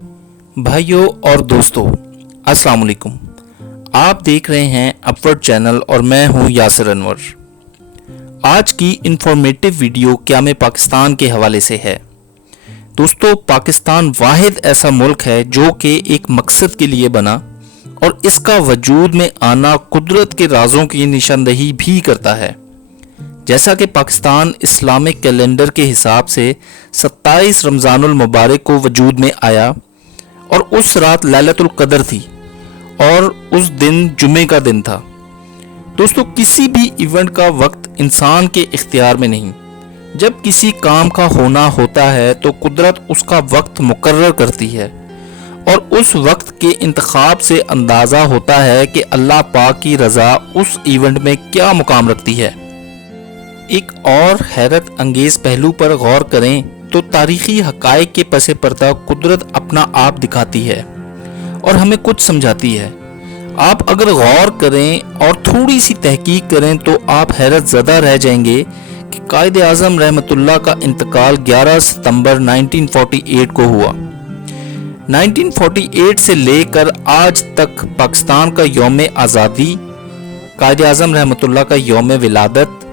بھائیوں اور دوستوں، السلام علیکم۔ آپ دیکھ رہے ہیں اپورڈ چینل اور میں ہوں یاسر انور۔ آج کی انفارمیٹیو ویڈیو قیام پاکستان کے حوالے سے ہے۔ دوستو، پاکستان واحد ایسا ملک ہے جو کہ ایک مقصد کے لیے بنا اور اس کا وجود میں آنا قدرت کے رازوں کی نشاندہی بھی کرتا ہے۔ جیسا کہ پاکستان اسلامک کیلنڈر کے حساب سے 27 رمضان المبارک کو وجود میں آیا اور اس رات لیلۃ القدر تھی اور اس دن جمعے کا دن تھا۔ دوستو، کسی بھی ایونٹ کا وقت انسان کے اختیار میں نہیں۔ جب کسی کام کا ہونا ہوتا ہے تو قدرت اس کا وقت مقرر کرتی ہے اور اس وقت کے انتخاب سے اندازہ ہوتا ہے کہ اللہ پاک کی رضا اس ایونٹ میں کیا مقام رکھتی ہے۔ ایک اور حیرت انگیز پہلو پر غور کریں تو تاریخی حقائق کے پس پردہ قدرت اپنا آپ دکھاتی ہے اور ہمیں کچھ سمجھاتی ہے۔ آپ اگر غور کریں اور تھوڑی سی تحقیق کریں تو آپ حیرت زدہ رہ جائیں گے کہ قائد اعظم رحمۃ اللہ کا انتقال 11 ستمبر 1948 کو ہوا۔ 1948 سے لے کر آج تک پاکستان کا یوم آزادی، قائد اعظم رحمۃ اللہ کا یوم ولادت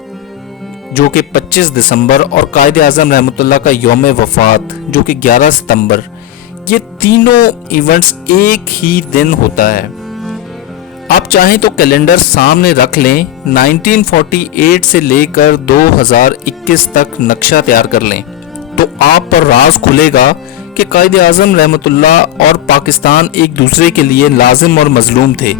جو کہ 25 دسمبر اور قائد اعظم رحمۃ اللہ کا یوم وفات جو کہ 11 ستمبر، یہ تینوں ایونٹس ایک ہی دن ہوتا ہے۔ آپ چاہیں تو کیلنڈر سامنے رکھ لیں، 1948 سے لے کر 2021 تک نقشہ تیار کر لیں تو آپ پر راز کھلے گا کہ قائد اعظم رحمۃ اللہ اور پاکستان ایک دوسرے کے لیے لازم اور مظلوم تھے،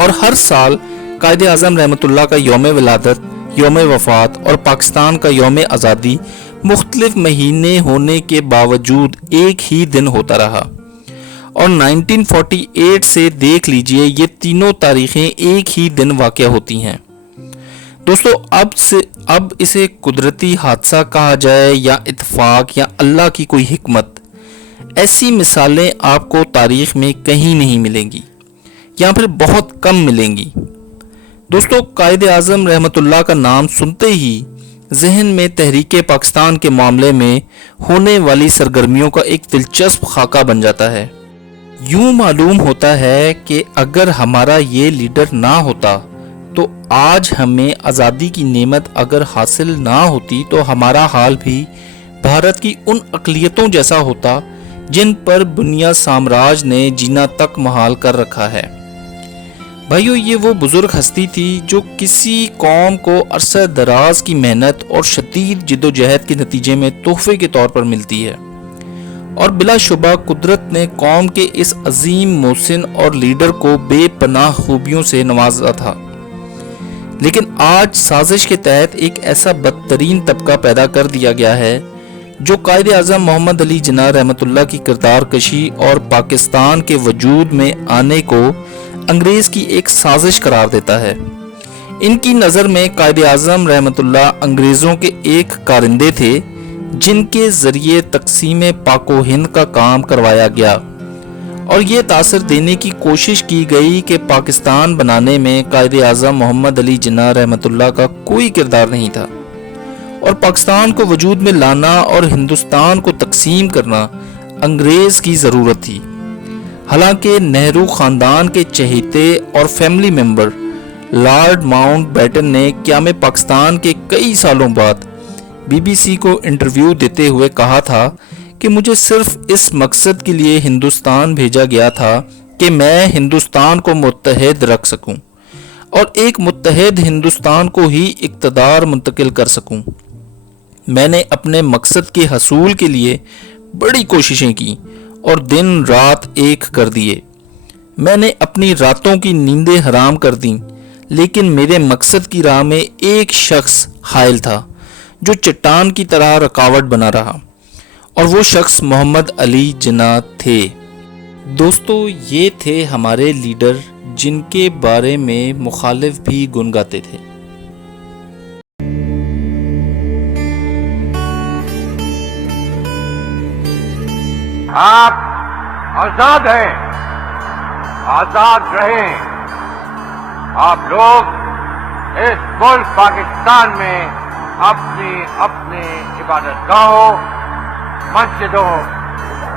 اور ہر سال قائد اعظم رحمۃ اللہ کا یوم ولادت، یوم وفات اور پاکستان کا یوم آزادی مختلف مہینے ہونے کے باوجود ایک ہی دن ہوتا رہا، اور 1948 سے دیکھ لیجئے یہ تینوں تاریخیں ایک ہی دن واقع ہوتی ہیں۔ دوستو، اب اسے قدرتی حادثہ کہا جائے یا اتفاق یا اللہ کی کوئی حکمت، ایسی مثالیں آپ کو تاریخ میں کہیں نہیں ملیں گی یا پھر بہت کم ملیں گی۔ دوستو، قائد اعظم رحمۃ اللہ کا نام سنتے ہی ذہن میں تحریک پاکستان کے معاملے میں ہونے والی سرگرمیوں کا ایک دلچسپ خاکہ بن جاتا ہے۔ یوں معلوم ہوتا ہے کہ اگر ہمارا یہ لیڈر نہ ہوتا تو آج ہمیں آزادی کی نعمت اگر حاصل نہ ہوتی تو ہمارا حال بھی بھارت کی ان اقلیتوں جیسا ہوتا جن پر بنیا سامراج نے جینا تک محال کر رکھا ہے۔ بھائیو، یہ وہ بزرگ ہستی تھی جو کسی قوم کو عرصہ دراز کی محنت اور شدید جد و جہد کے نتیجے میں تحفے کے طور پر ملتی ہے، اور بلا شبہ قدرت نے قوم کے اس عظیم محسن اور لیڈر کو بے پناہ خوبیوں سے نوازا تھا۔ لیکن آج سازش کے تحت ایک ایسا بدترین طبقہ پیدا کر دیا گیا ہے جو قائد اعظم محمد علی جناح رحمۃ اللہ کی کردار کشی اور پاکستان کے وجود میں آنے کو انگریز کی ایک سازش قرار دیتا ہے۔ ان کی نظر میں قائد اعظم رحمۃ اللہ انگریزوں کے ایک کارندے تھے جن کے ذریعے تقسیم پاک و ہند کا کام کروایا گیا، اور یہ تاثر دینے کی کوشش کی گئی کہ پاکستان بنانے میں قائد اعظم محمد علی جناح رحمۃ اللہ کا کوئی کردار نہیں تھا، اور پاکستان کو وجود میں لانا اور ہندوستان کو تقسیم کرنا انگریز کی ضرورت تھی۔ حالانکہ نہرو خاندان کے چہیتے اور family member Lord Mountbatten نے قیام پاکستان کے کئی سالوں بعد بی بی سی کو انٹرویو دیتے ہوئے کہا تھا کہ مجھے صرف اس مقصد کے لیے ہندوستان بھیجا گیا تھا کہ میں ہندوستان کو متحد رکھ سکوں اور ایک متحد ہندوستان کو ہی اقتدار منتقل کر سکوں۔ میں نے اپنے مقصد کے حصول کے لیے بڑی کوششیں کی اور دن رات ایک کر دیے۔ میں نے اپنی راتوں کی نیندیں حرام کر دیں، لیکن میرے مقصد کی راہ میں ایک شخص حائل تھا جو چٹان کی طرح رکاوٹ بنا رہا، اور وہ شخص محمد علی جناح تھے۔ دوستو، یہ تھے ہمارے لیڈر جن کے بارے میں مخالف بھی گنگاتے تھے۔ آپ آزاد ہیں، آزاد رہیں۔ آپ لوگ اس ملک پاکستان میں اپنی عبادت گاہوں، مسجدوں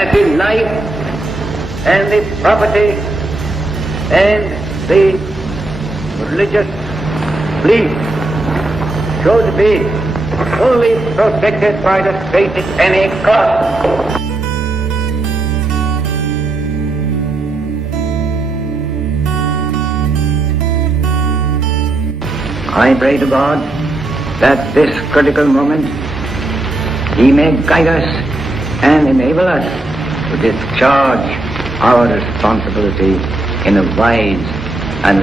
As in life and the property and the religious belief should be fully protected by the state at any cost. I pray to God that this critical moment He may guide us and enable us to discharge our responsibility in a wise and